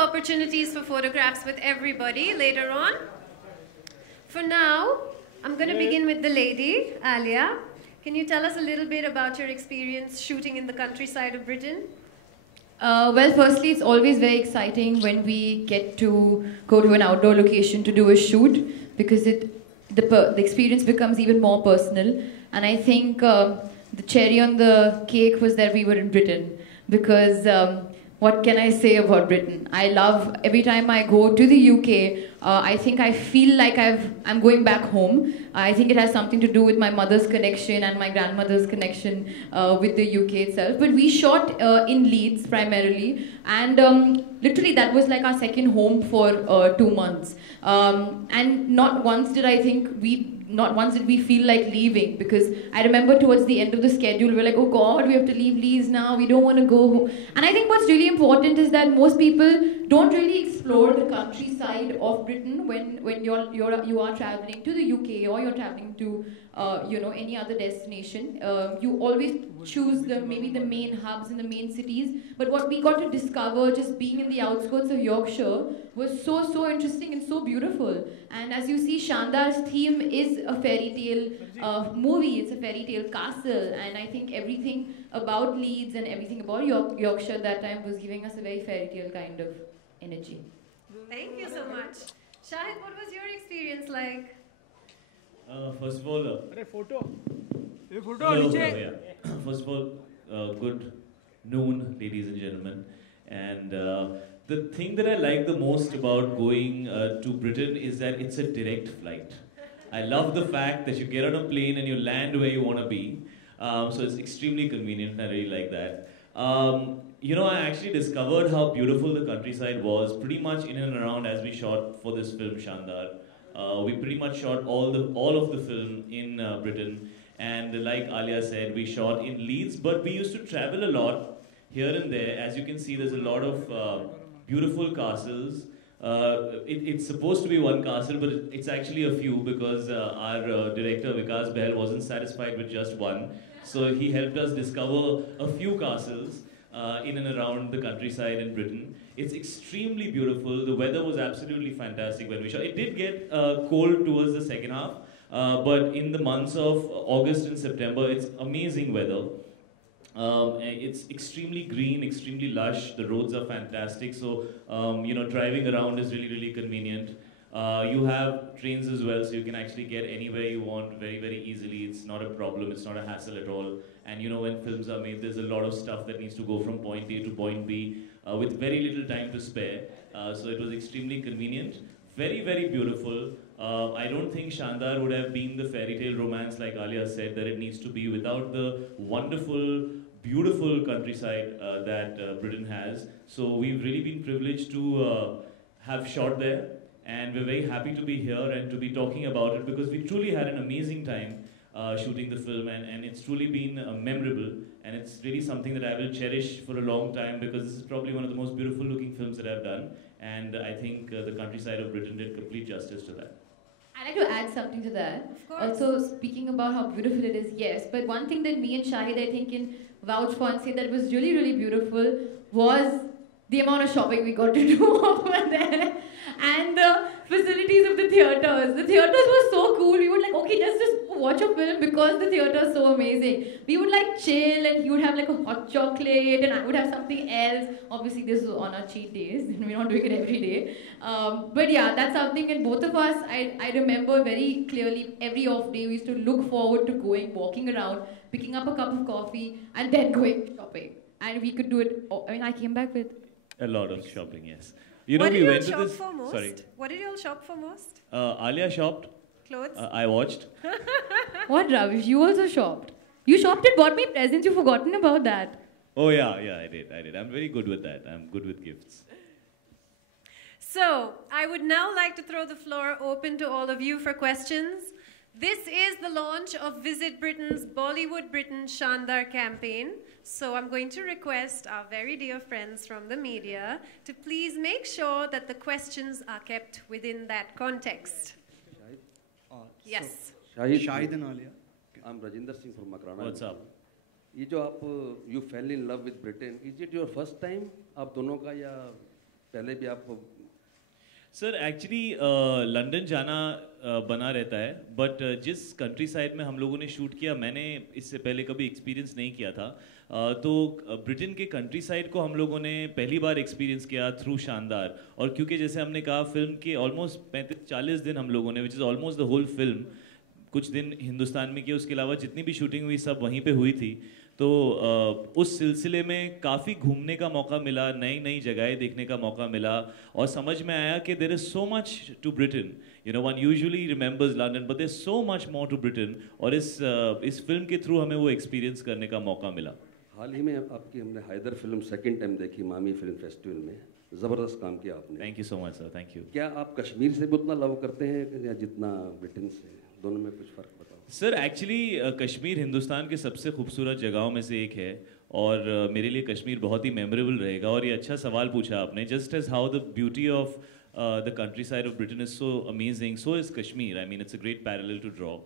opportunities for photographs with everybody later on. For now, I'm going to begin with the lady, Alia. Can you tell us a little bit about your experience shooting in the countryside of Britain? Well, firstly, it's always very exciting when we get to go to an outdoor location to do a shoot, because the experience becomes even more personal. And I think the cherry on the cake was that we were in Britain, because what can I say about Britain? I love, every time I go to the UK, I think I feel like I'm going back home. I think it has something to do with my mother's connection and my grandmother's connection with the UK itself. But we shot in Leeds primarily, and literally that was like our second home for 2 months. And not once did we feel like leaving, because I remember towards the end of the schedule, we're like, oh God, we have to leave Leeds now, we don't want to go home. And I think what's really important is that most people don't really explore the countryside of Britain when you are traveling to the UK, or you're traveling to any other destination. You always choose maybe the main hubs and the main cities. But what we got to discover just being in the outskirts of Yorkshire was so interesting and so beautiful. And as you see, Shandar's theme is a fairy tale movie. It's a fairy tale castle, and I think everything about Leeds and everything about Yorkshire that time was giving us a very fairy tale kind of energy. Thank you so much. Shahid, what was your experience like? First of all, First of all, good noon, ladies and gentlemen. And the thing that I like the most about going to Britain is that it's a direct flight. I love the fact that you get on a plane and you land where you want to be. So it's extremely convenient, and I really like that. I actually discovered how beautiful the countryside was pretty much in and around as we shot for this film, Shandar. We pretty much shot all of the film in Britain, and like Alia said, we shot in Leeds, but we used to travel a lot here and there. As you can see, there's a lot of beautiful castles. It's supposed to be one castle, but it's actually a few, because our director Vikas Behl wasn't satisfied with just one, so he helped us discover a few castles in and around the countryside in Britain. It's extremely beautiful. The weather was absolutely fantastic when we shot. It did get cold towards the second half, but in the months of August and September, it's amazing weather. It's extremely green, extremely lush. The roads are fantastic, so driving around is really convenient. You have trains as well, so you can actually get anywhere you want very easily. It's not a problem, it's not a hassle at all. And when films are made, there's a lot of stuff that needs to go from point A to point B with very little time to spare. So it was extremely convenient, very beautiful. I don't think Shandar would have been the fairy tale romance, like Alia said, that it needs to be, without the wonderful, beautiful countryside that Britain has. So we've really been privileged to have shot there, and we're very happy to be here and to be talking about it, because we truly had an amazing time shooting the film, and it's truly been memorable, and it's really something that I will cherish for a long time, because this is probably one of the most beautiful looking films that I've done, and I think the countryside of Britain did complete justice to that. I'd like to add something to that. Of course. Also, speaking about how beautiful it is, yes, but one thing that me and Shahid, I think, can vouch for and say that was really beautiful was the amount of shopping we got to do over there, and the facilities of the theatres. The theatres were so cool. We would okay, let's just watch a film because the theatre is so amazing. We would chill, and he would have a hot chocolate, and I would have something else. Obviously, this was on our cheat days, and we're not doing it every day. But yeah, that's something, and both of us, I remember very clearly, every off day, we used to look forward to walking around, picking up a cup of coffee, and then going shopping. And we could do it. I came back with a lot of shopping, yes. What did you all shop for most? Sorry. What did you all shop for most? Alia shopped. Clothes? I watched. What, Ravish? You also shopped. You shopped and bought me presents. You've forgotten about that. Oh yeah, I did. I'm very good with that. I'm good with gifts. So, I would now like to throw the floor open to all of you for questions. This is the launch of Visit Britain's Bollywood Britain Shandar campaign. So I'm going to request our very dear friends from the media to please make sure that the questions are kept within that context. Yes. Shahid and Alia. I'm Rajinder Singh from Makrana. What's up? ये जो आप you fell in love with Britain, is it your first time आप दोनों का या पहले भी आप सर एक्चुअली लंदन जाना बना रहता है, बट जिस कंट्री साइड में हम लोगों ने शूट किया, मैंने इससे पहले कभी एक्सपीरियंस नहीं किया था। तो ब्रिटेन के कंट्री साइड को हम लोगों ने पहली बार एक्सपीरियंस किया थ्रू शानदार। और क्योंकि जैसे हमने कहा, फिल्म के ऑलमोस्ट 35-40 दिन हम लोगों ने, which is almost the whole film, कुछ दिन हिंदुस्तान में किया, उसके अलावा जितनी भी शूटिंग हुई सब वहीं पे हुई थी। तो उस सिलसिले में काफ़ी घूमने का मौका मिला, नई नई जगहें देखने का मौका मिला, और समझ में आया कि there is so much to Britain. You know, one usually remembers London, but there is so much more to Britain. और इस फिल्म के थ्रू हमें वो एक्सपीरियंस करने का मौका मिला। हाल ही में आपकी हमने हैदर फिल्म सेकंड टाइम देखी मामी फिल्म फेस्टिवल में, ज़बरदस्त काम किया आपने। Thank you so much sir, thank you. क्या आप कश्मीर से भी उतना लव करते हैं या जितना ब्रिटेन से? दोनों में कुछ फ़र्क बताओ सर। एक्चुअली कश्मीर हिंदुस्तान के सबसे खूबसूरत जगहों में से एक है, और मेरे लिए कश्मीर बहुत ही मेमोरेबल रहेगा। और ये अच्छा सवाल पूछा आपने। Just as how the beauty of the countryside of Britain is so amazing, so is Kashmir. I mean, it's a great parallel to draw,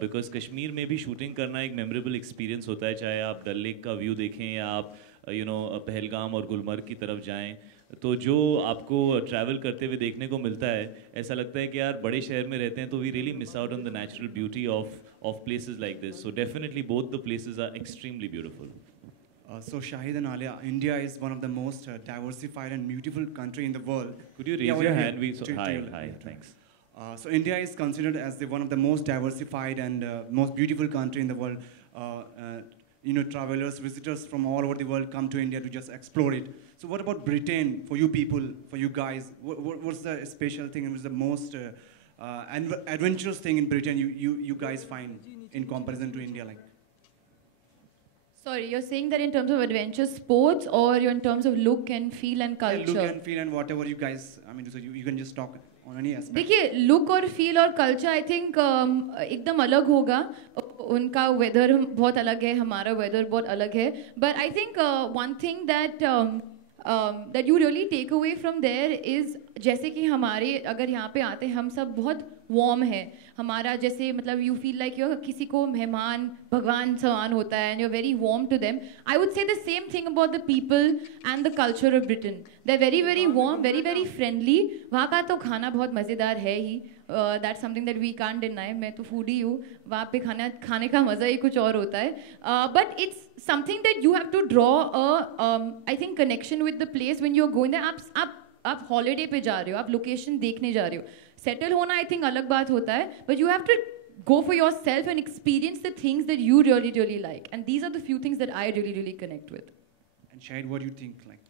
because Kashmir में भी शूटिंग करना एक मेमोरेबल एक्सपीरियंस होता है, चाहे आप डल लेक का व्यू देखें या आप पहलगाम और गुलमर्ग की तरफ जाएं। तो जो आपको ट्रैवल करते हुए देखने को मिलता है, ऐसा लगता है कि यार बड़े शहर में रहते हैं तो we really miss out on the natural beauty of places like this. So definitely both the places are extremely beautiful. So Shahid and Alia, India is one of the most diversified and beautiful country in the world. Could you raise Yeah, your yeah, hand? Hi, to- hi, yeah, to- thanks. So India is considered as one of the most diversified and most beautiful country in the world. Travelers, visitors from all over the world come to India to just explore it. So what about Britain for you people, for you guys? What's the special thing and what's the most adventurous thing in Britain you guys find in comparison to India? Like, Sorry, you're saying that in terms of adventure sports, or you're in terms of look and feel and yeah, culture? look and feel and whatever you guys, I mean, so you can just talk on any aspect. देखिए, look और feel और culture I think एकदम अलग होगा। उनका weather बहुत अलग है, हमारा वेदर बहुत अलग है। But I think one thing that you really take away from there is, जैसे कि हमारे अगर यहाँ पे आते हैं हम सब बहुत वार्म है। हमारा जैसे मतलब यू फील लाइक यू किसी को मेहमान भगवान समान होता है, and you are very warm to them. I would say the same thing about the people and the culture of Britain. They are very very warm, very very friendly. वहाँ का तो खाना बहुत मज़ेदार है ही, that's something that we can't deny. मैं तो फूडी हूँ, वहाँ पे खाने का मज़ा ही कुछ और होता है। But it's something that you have to draw I think connection with the place when you are going there. आप हॉलीडे पे जा रहे हो, आप लोकेशन देखने जा रहे हो। सेटल होना आई थिंक अलग बात होता है, but you have to go for yourself and experience the things that you really really like, and these are the few things that I really connect with. And Shahid, what do you think? Like,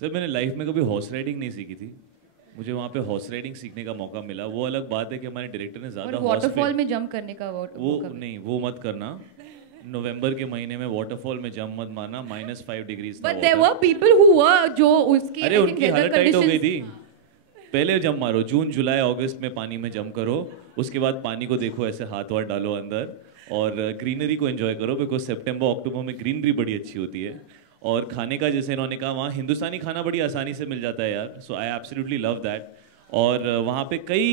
sir, मैंने life में कभी horse riding नहीं सीखी थी। मुझे वहाँ पे horse riding सीखने का मौका मिला। वो अलग बात है कि हमारे डायरेक्टर ने ज़्यादा वाटरफॉल में जंप करने का वो नहीं, वो मत करना। नवंबर के महीने में वाटरफॉल में जंप मत मारना, -5 degrees. But there were people who were जो उसकी अरे उनकी हालत टाइट हो गई थी। पहले जंप मारो, जून जुलाई अगस्त में पानी में जंप करो, उसके बाद पानी को देखो, ऐसे हाथ वाथ डालो अंदर, और ग्रीनरी को एंजॉय करो, बिकॉज सितंबर अक्टूबर में ग्रीनरी बड़ी अच्छी होती है। और खाने का जैसे इन्होंने कहा, वहाँ हिंदुस्तानी खाना बड़ी आसानी से मिल जाता है यार। सो आई एब्सोल्युटली लव दैट। और वहाँ पे कई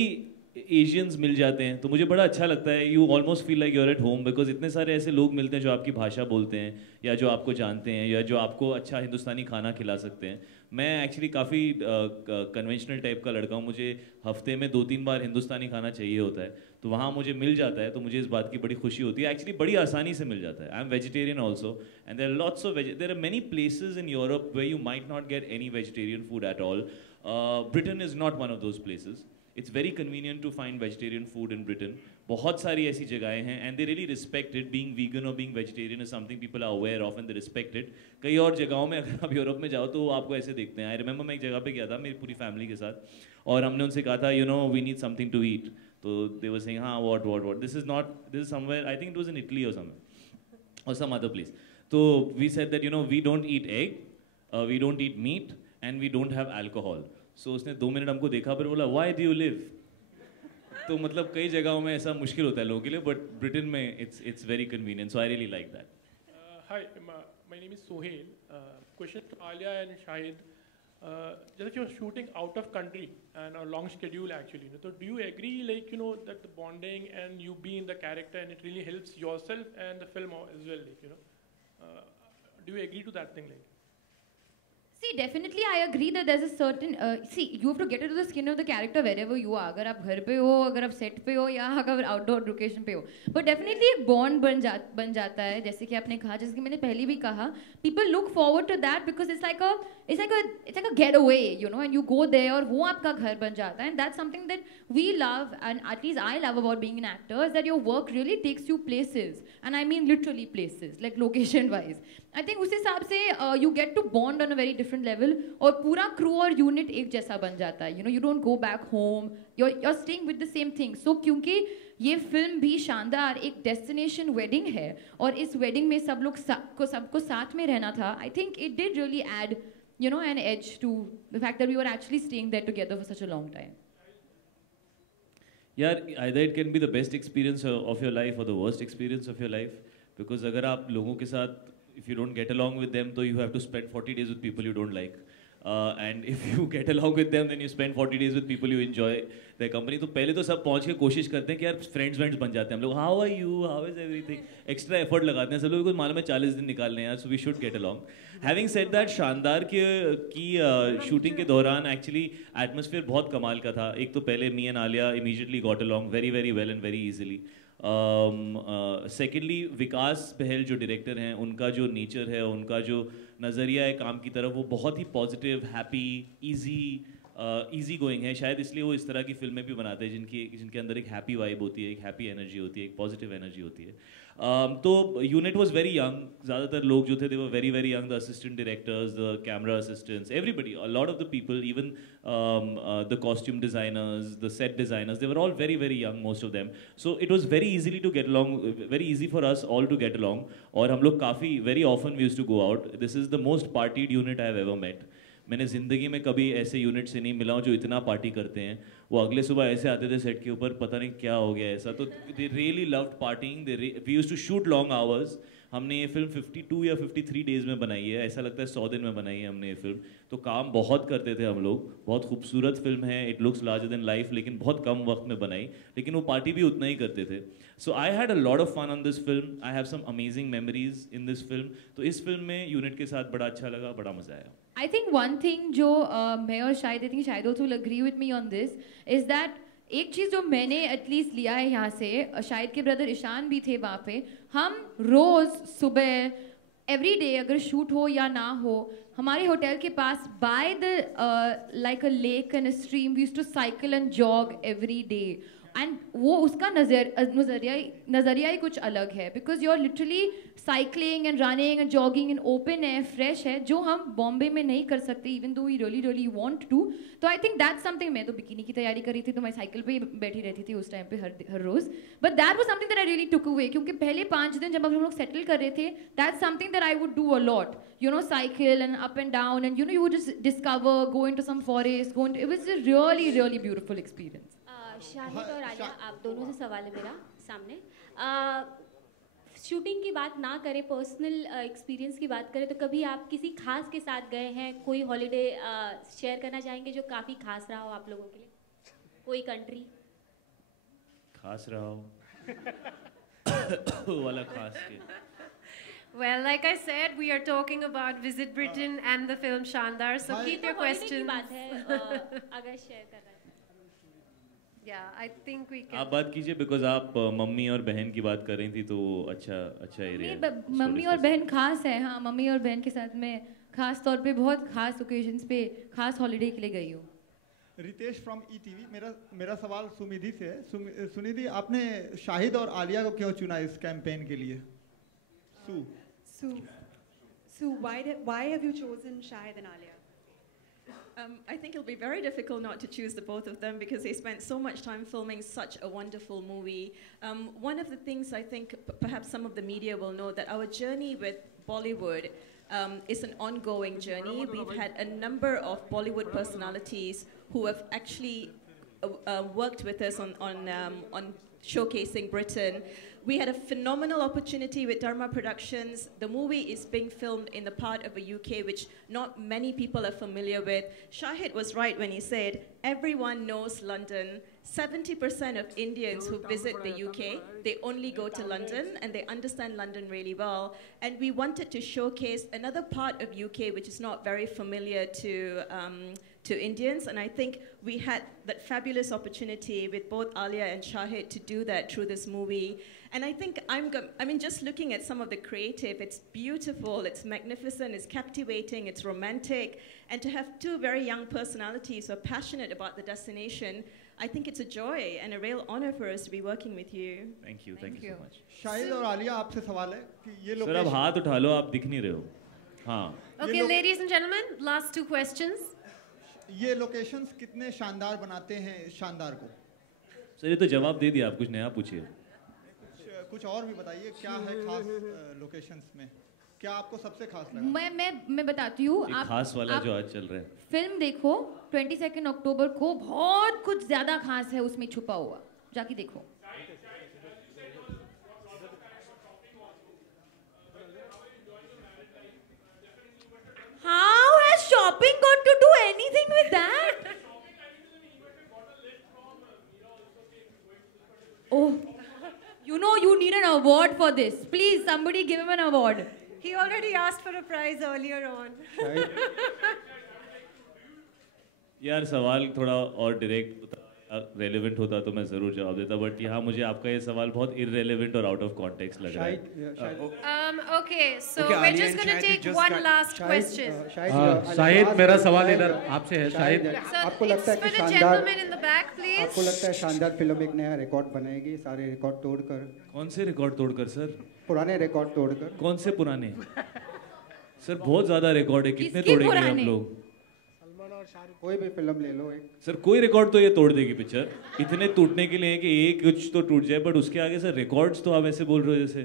एशियंस मिल जाते हैं, तो मुझे बड़ा अच्छा लगता है। You almost feel like you're at home, because इतने सारे ऐसे लोग मिलते हैं जो आपकी भाषा बोलते हैं, या जो आपको जानते हैं, या जो आपको अच्छा हिंदुस्तानी खाना खिला सकते हैं। मैं एक्चुअली काफ़ी कन्वेंशनल टाइप का लड़का हूँ। मुझे हफ्ते में 2-3 बार हिंदुस्तानी खाना चाहिए होता है, तो वहाँ मुझे मिल जाता है, तो मुझे इस बात की बड़ी खुशी होती है। एक्चुअली बड़ी आसानी से मिल जाता है। I am vegetarian also, and there are lots of there are many places in Europe where you might not get any vegetarian food at all. Britain is not one of those places. It's very convenient to find vegetarian food in Britain. बहुत सारी ऐसी जगहें हैं, and they really respect it. Being vegan or being vegetarian is something people are aware of and they respect it. कई और जगहों में अगर आप यूरोप में जाओ तो वो आपको ऐसे देखते हैं। I remember मैं एक जगह पे गया था मेरी पूरी फैमिली के साथ, और हमने उनसे कहा था, we need something to eat. तो they were saying, हाँ, what? This is somewhere, I think it was in Italy or somewhere, or some other place. So we said that, we don't eat egg, we don't eat meat, and we don't have alcohol. So उसने 2 minute हमको देखा, पर बोला, why do you live? तो मतलब कई जगहों में ऐसा मुश्किल होता है लोगों के लिए, बट ब्रिटेन में it's very convenient, so I really like that. Hi, my name is Sohail. Question to Alia and Shahid. Just you're shooting out of country and a long schedule actually. So do you agree, like that the bonding and you be in the character and it really helps yourself and the film as well, like do you agree to that thing, like? See, definitely I agree that there's a certain see, you have to get into the skin of the character wherever you are. अगर आप घर पे हो, अगर आप set पे हो या अगर outdoor location पे हो, but definitely एक bond बन जाता है. जैसे कि आपने कहा, जैसे कि मैंने पहले भी कहा, people look forward to that because it's like a getaway, you know, and you go there और वो आपका घर बन जाता है, and that's something that we love, and at least I love about being an actor, is that your work really takes you places, and I mean literally places, like location wise. I think उस हिसाब से you get to bond on a very different level और पूरा crew और unit एक जैसा बन जाता है. You know, you don't go back home. You're staying with the same thing. So क्योंकि ये फिल्म भी शानदार एक destination wedding है और इस wedding में सबको साथ में रहना था. I think it did really add, you know, an edge to the fact that we were actually staying there together for such a long time. Yeah, either it can be the best experience of your life or the worst experience of your life, because अगर आप लोगों के साथ, if you don't get along with them, so you have to spend 40 days with people you don't like. And if you get along with them, then you spend 40 days with people you enjoy their company. तो पहले तो सब पहुंच के कोशिश करते हैं कि यार फ्रेंड्स बन जाते हैं हम लोग. How are you? How is everything? Extra effort लगाते हैं सब लोग को मालूम है 40 दिन निकालने हैं यार, so we should get along. Having said that, शानदार की शूटिंग के दौरान एक्चुअली एटमॉस्फेयर बहुत कमाल का था. एक तो पहले me and Alia immediately got along very well and very easily. Secondly Vikas Bahl जो डायरेक्टर हैं, उनका जो नेचर है, उनका जो नज़रिया है काम की तरफ, वो बहुत ही पॉजिटिव, हैप्पी, इजी गोइंग है. शायद इसलिए वो इस तरह की फिल्में भी बनाते हैं जिनके अंदर एक हैप्पी वाइब होती है, एक हैप्पी एनर्जी होती है, एक पॉजिटिव एनर्जी होती है. तो यूनिट वॉज वेरी यंग. ज़्यादातर लोग जो थे, they were very young. The assistant directors, the camera assistants, everybody, a lot of the people, even the costume designers, the set designers, they were all very young, most of them. So it was very easily to get along, very easy for us all to get along. और हम लोग काफ़ी very often we used to go out. This is the most partied unit I have ever met. मैंने ज़िंदगी में कभी ऐसे unit से नहीं मिला हूँ जो इतना पार्टी करते हैं. वो अगले सुबह ऐसे आते थे सेट के ऊपर, पता नहीं क्या हो गया ऐसा. तो they really loved parting. We used to shoot long hours. हमने ये फिल्म 52 या 53 डेज़ में बनाई है. ऐसा लगता है 100 दिन में बनाई है हमने ये फिल्म. तो काम बहुत करते थे हम लोग. बहुत खूबसूरत फिल्म है, it looks larger than life, लेकिन बहुत कम वक्त में बनाई. लेकिन वो पार्टी भी उतना ही करते थे. So I had a lot of fun on this film. I have some amazing memories in this film. तो इस फिल्म में यूनिट के साथ बड़ा अच्छा लगा, बड़ा मजा आया. I think one thing जो मैं और शायद, I think शायद also will agree with me on this, is that एक चीज़ जो मैंने एटलीस्ट लिया है यहाँ से, शायद के ब्रदर ईशान भी थे वहाँ पे, हम रोज़ सुबह एवरी डे अगर शूट हो या ना हो, हमारे होटल के पास by the like a lake and a stream we used to cycle and jog every day. And वो उसका नज़रिया ही कुछ अलग है, because you are literally cycling and running and jogging in open air, fresh है, जो हम बॉम्बे में नहीं कर सकते even though we really want to. तो आई थिंक दैट्स समथिंग. मैं तो बिकिनी की तैयारी कर रही थी, तो मैं साइकिल पे ही बैठी रहती थी उस टाइम पे हर रोज़. But that was something that I really took away, क्योंकि पहले 5 दिन जब हम लोग सेटल कर रहे थे, that's something that I would do a lot, you know, cycle and up and down, and you know, you would just discover, go into some forest, it was a really beautiful experience. Shahid और आलिया, आप दोनों से सवाल है मेरा सामने. Shooting की बात ना करें, पर्सनल एक्सपीरियंस की बात करें, तो कभी आप किसी खास के साथ गए हैं, कोई हॉलीडे शेयर करना चाहेंगे जो काफ़ी खास रहा हो आप लोगों के लिए? कोई कंट्री खास रहा हो वाला खास के. Well, like I said, we are talking about Visit Britain and the film Shandar, so keep your questions. बात है अगर शेयर कर रहे हैं. Yeah, I think we can. आप बात कीजिए, बिकॉज आप मम्मी और बहन की बात कर रही थी, तो अच्छा एरिया है. मम्मी और बहन खास है. हाँ, मम्मी और बहन के साथ मैं खास तौर पे बहुत खास ओकेजन्स पे खास हॉलीडे के लिए गई हूँ. Ritesh from ETV. मेरा सवाल सुनिधि से है. सुनिधि, आपने शाहिद और आलिया को क्यों चुना इस कैंपेन के लिए? Sue, why have you chosen Shahid and Alia? I think it'll be very difficult not to choose the both of them because they spent so much time filming such a wonderful movie. One of the things I think perhaps some of the media will know, that our journey with Bollywood is an ongoing journey. We've had a number of Bollywood personalities who have actually worked with us on showcasing Britain. We had a phenomenal opportunity with Dharma Productions. The movie is being filmed in the part of the UK which not many people are familiar with. Shahid was right when he said, everyone knows London. 70% of Indians who visit the UK, they only go to London and they understand London really well. And we wanted to showcase another part of UK which is not very familiar to Indians, and I think we had that fabulous opportunity with both Alia and Shahid to do that through this movie. And I think I mean, just looking at some of the creative, it's beautiful, it's magnificent, it's captivating, it's romantic, and to have two very young personalities who are passionate about the destination, I think it's a joy and a real honor for us to be working with you. Thank you so much. Shahid और आलिया आपसे सवाल है कि ये sir अब हाथ उठा लो, आप दिख नहीं रहे हो. हाँ. Okay, ladies and gentlemen, last two questions. ये लोकेशंस कितने शानदार बनाते हैं शानदार को? सर ये तो जवाब दे दिया, आप कुछ नया पूछिए. कुछ और भी बताइए, क्या है खास लोकेशंस में? क्या आपको सबसे खास लगा? मैं बताती हूँ. आप खास वाला जो आज चल रहा है. फिल्म देखो 22 अक्टूबर को, बहुत कुछ ज्यादा खास है उसमें छुपा हुआ, जाके देखो. How has shopping got to do anything with that? Oh, you know you need an award for this. Please, somebody give him an award. He already asked for a prize earlier on. यार सवाल थोड़ा और direct relevant होता तो मैं जरूर जवाब देता, बट यहाँ मुझे आपका ये सवाल बहुत इररेलेवेंट और आउट ऑफ कॉन्टेक्स्ट लग रहा है. Okay, so we're just going to take one last question. Shahid, मेरा सवाल इधर आपसे है. शाहिद, आपको लगता है कि शानदार फिल्म एक नया रिकॉर्ड बनाएगी, सारे रिकॉर्ड तोड़कर? कौन से रिकॉर्ड तोड़कर सर? पुराने रिकॉर्ड तोड़कर. कौन से पुराने? सर बहुत ज्यादा रिकॉर्ड है, कितने तोड़ेंगे हम लोग? कोई भी फिल्म ले लो एक. सर कोई रिकॉर्ड तो ये तोड़ देगी पिक्चर. इतने टूटने के लिए कि एक कुछ तो टूट जाए, बट उसके आगे सर रिकॉर्ड्स तो आप ऐसे बोल रहे हो जैसे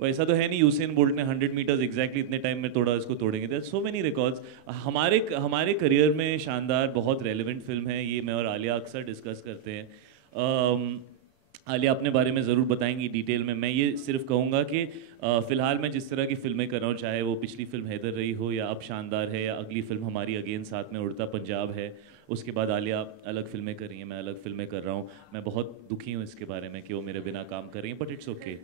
वो ऐसा तो है नहीं. यूसेन बोल्ट ने 100 मीटर्स एग्जैक्टली इतने टाइम में तोड़ा, इसको तोड़ेंगे. There so many records. हमारे करियर में शानदार बहुत रेलेवेंट फिल्म है ये, मैं और आलिया अक्सर डिस्कस करते हैं. आलिया अपने बारे में ज़रूर बताएंगी डिटेल में. मैं ये सिर्फ कहूँगा कि फ़िलहाल मैं जिस तरह की फ़िल्में कर रहा हूँ, चाहे वो पिछली फिल्म हैदर रही हो या अब शानदार है या अगली फिल्म हमारी अगेन साथ में उड़ता पंजाब है, उसके बाद आलिया अलग फिल्में कर रही हैं, मैं अलग फिल्में कर रहा हूँ. मैं बहुत दुखी हूँ इसके बारे में कि वो मेरे बिना काम कर रही हैं, बट इट्स ओके.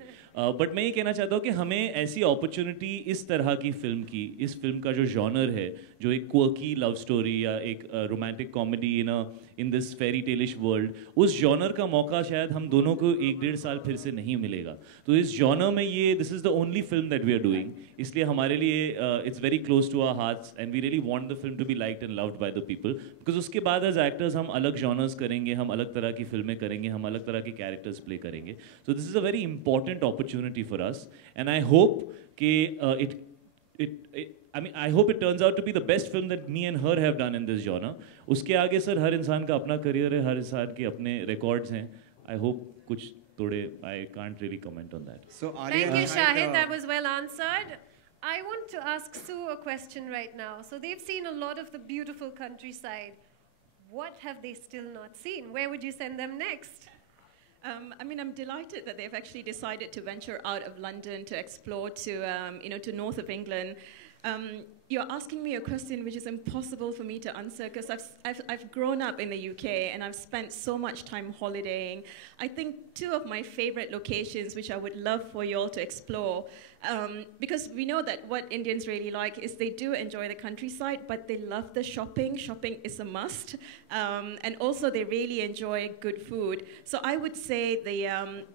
बट मैं ये कहना चाहता हूँ कि हमें ऐसी अपॉर्चुनिटी इस तरह की फ़िल्म की, इस फिल्म का जो जॉनर है, जो एक क्वर्की लव स्टोरी या एक romantic comedy in this fairy taleish world, उस जॉनर का मौका शायद हम दोनों को 1-1.5 साल फिर से नहीं मिलेगा. तो इस जॉनर में ये this is the only film that we are doing, इसलिए हमारे लिए it's very close to our hearts and we really want the film to be liked and loved by the people. Because उसके बाद as actors हम अलग genres करेंगे, हम अलग तरह की फिल्में करेंगे, हम अलग तरह के कैरेक्टर्स प्ले करेंगे. So this is a very important opportunity for us and I hope कि I hope it turns out to be the best film that me and her have done in this genre. उसके आगे sir हर इंसान का अपना career है, हर इंसान के अपने रिकॉर्ड्स हैं. I hope कुछ तोड़े. I can't really comment on that. So thank you, Shahid. That was well answered. I want to ask Sue a question right now. So they've seen a lot of the beautiful countryside. What have they still not seen? Where would you send them next? I mean, I'm delighted that they've actually decided to venture out of London to explore to north of England. You're asking me a question which is impossible for me to answer because I've grown up in the UK and I've spent so much time holidaying. I think two of my favorite locations which I would love for you all to explore, because we know that what Indians really like is they do enjoy the countryside, but they love the shopping. Shopping is a must. And also they really enjoy good food. So I would say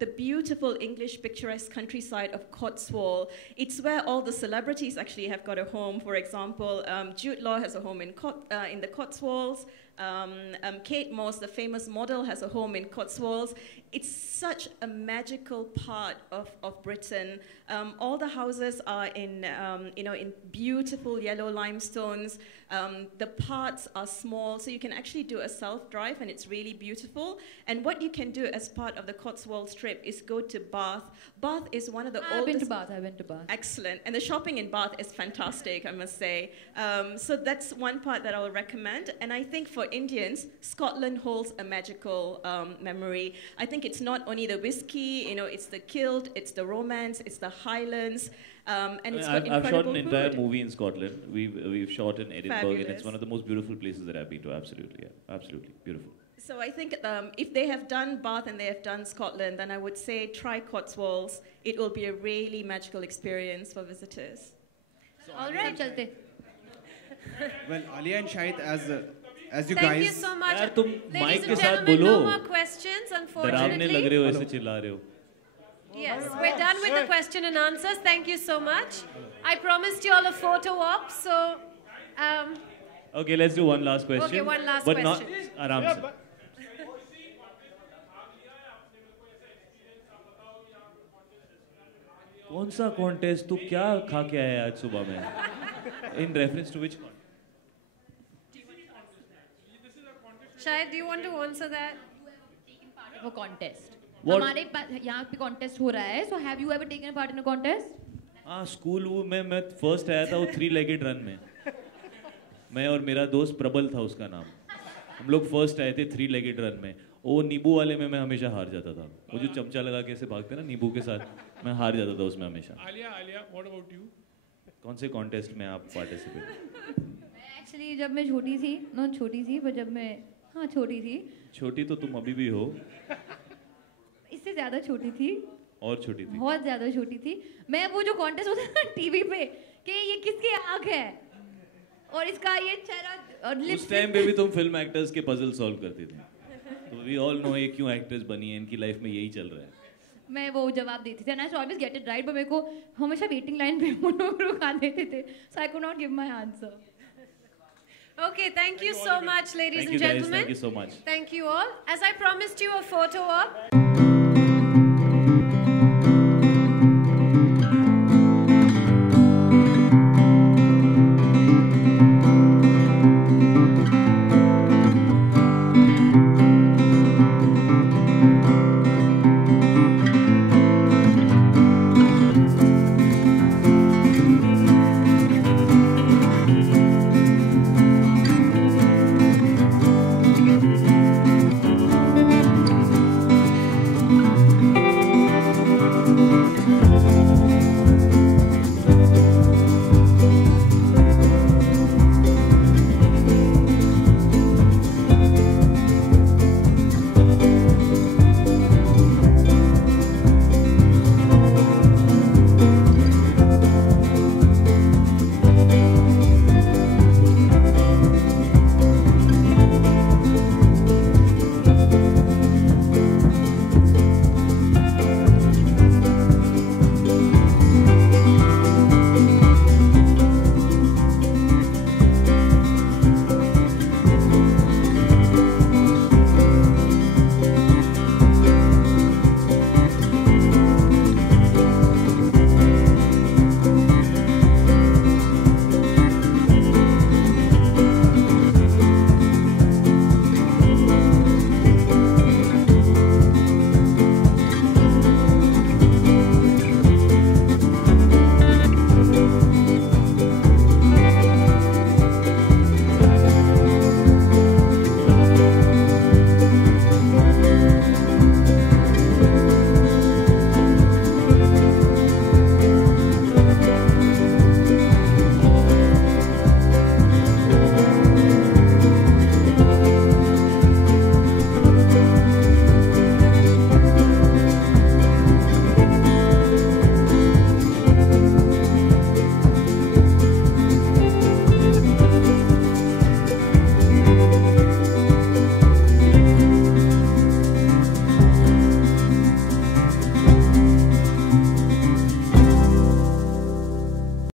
the beautiful English picturesque countryside of Cotswold, it's where all the celebrities actually have got a home. For example, Jude Law has a home in the Cotswolds. Kate Moss, the famous model, has a home in Cotswolds. It's such a magical part of Britain. All the houses are in beautiful yellow limestones. The parts are small, so you can actually do a self-drive, and it's really beautiful. And what you can do as part of the Cotswolds trip is go to Bath. Bath is one of the oldest... I've been to Bath. Excellent. And the shopping in Bath is fantastic, I must say. So that's one part that I will recommend. And I think for for Indians, Scotland holds a magical memory. I think it's not only the whiskey, it's the kilt, it's the romance, it's the Highlands, and it's got incredible I've shot an entire food. movie in Scotland. We've shot in Edinburgh, and Fabulous. it's one of the most beautiful places that I've been to. Absolutely, yeah, absolutely beautiful. So I think if they have done Bath and they have done Scotland, then I would say try Cotswolds. It will be a really magical experience for visitors. All right. Well, Alia and Shahid, as you Thank guys. you so much. यार तुम Ladies mic and के साथ gentlemen, no बोलो। more questions, डरावने unfortunately. लग रहे हो, ऐसे चिल्ला रहे हो। Yes, we're done with the question and answers. Thank you so much. I promised you all a photo op, so Okay, let's do one last question. Okay, one last but question. not आराम से। कौन सा contest तू क्या खा के आया आज सुबह में? In reference to which contest? Shahid, do you want to answer that? वो contest. What? हमारे पास यहाँ पे contest हो रहा है. So have you ever taken a part in a contest? हाँ, स्कूल में मैं फर्स्ट आया था वो 3-legged रन में। मैं और मेरा दोस्त प्रबल था उसका नाम। हम लोग फर्स्ट आए थे 3-legged रन में। वो नींबू वाले में मैं हमेशा हार जाता था। वो जो चमचा लगा के ऐसे भागते ना नींबू के साथ, मैं हार जाता था उसमें हमेशा। Alia, what about you? कौन से कॉन्टेस्ट में आप पार्टिसिपेट? Actually जब मैं छोटी थी, छोटी थी, पर जब मैं छोटी थी। छोटी तो तुम अभी भी हो। इससे ज़्यादा छोटी थी। और छोटी थी। बहुत ज़्यादा छोटी थी। मैं वो जो कॉन्टेस्ट होता है ना टीवी पे कि ये किसकी आँख है और इसका ये चेहरा और लिप्स। उस टाइम पे भी तुम फिल्म एक्टर्स के पजल सॉल्व करती थी। तो वी ऑल नो ये क्यों एक्टर्स बनी है, इनकी लाइफ में यही चल रहा है। मैं वो जवाब देती थी and I always get it right, but मेरे को हमेशा वेटिंग लाइन पे वो लोग रुका देते थे, so I could not give my answer. Okay, thank you so much, ladies Thank and you guys, gentlemen. thank you so much. Thank you all. As I promised you a photo op.